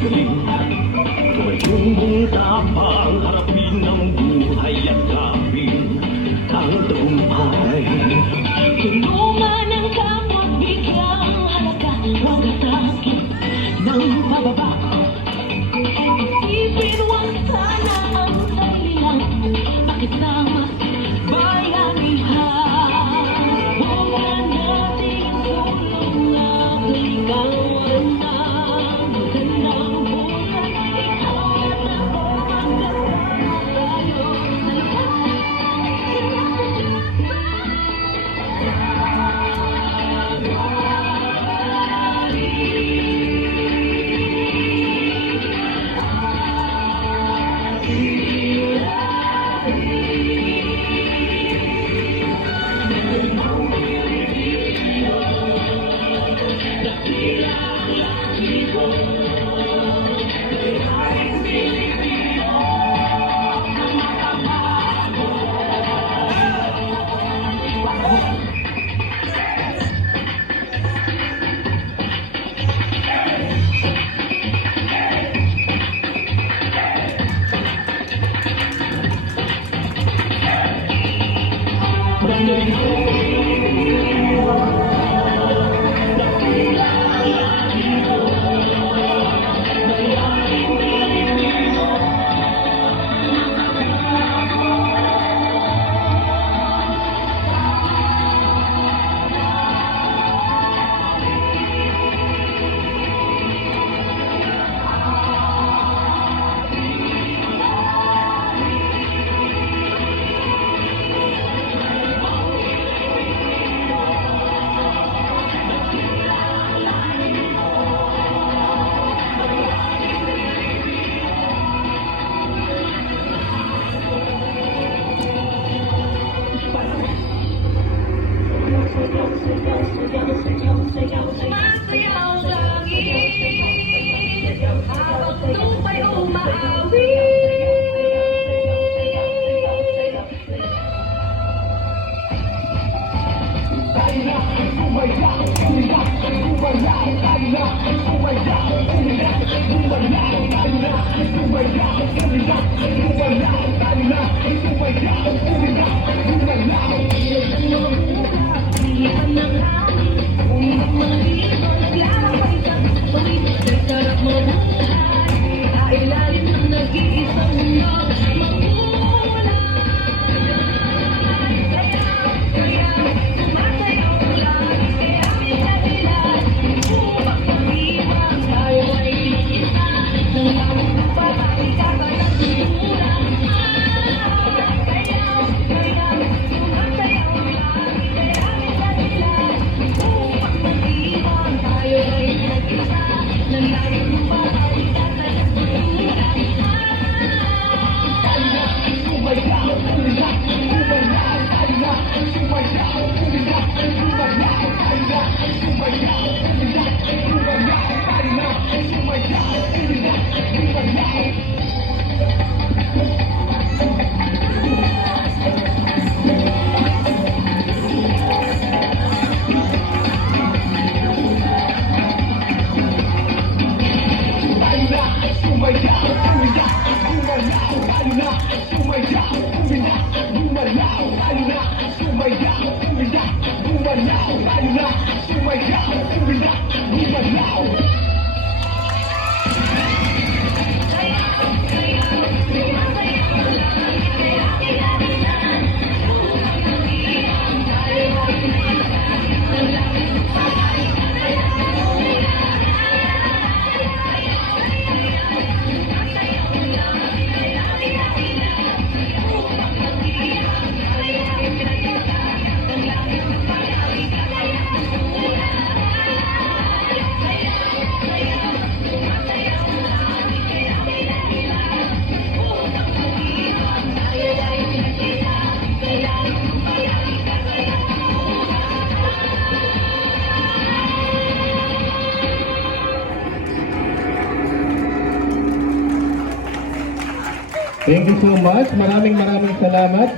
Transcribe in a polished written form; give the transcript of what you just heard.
galing. Tumayong tapang harapin ng buhay at kapin ang tagumpay. Tulungan ang kapwa, bigyang halaga, huwag atake ng pababa. Isipin wag sana ang sarili lang, pakisama bayanihan. Huwag natin tulungan, ligawan na magandang buhay. Ikaw at ako magkasama tayo sa lahat. Masayaw langit, habang lupa'y umaawit. Ilalim ng nag-iisang mundo, magmumula. Sayaw, sumasayaw lang, kaya may dahilan upang pag-iwag tayo ay isa. Nang lamang parang kakalang sulang. Sayaw, sumasayaw lang, kaya may dahilan upang pag-iwag tayo ay isa. Nang lamang parang kakalang sulang. Thank you so much. Maraming salamat.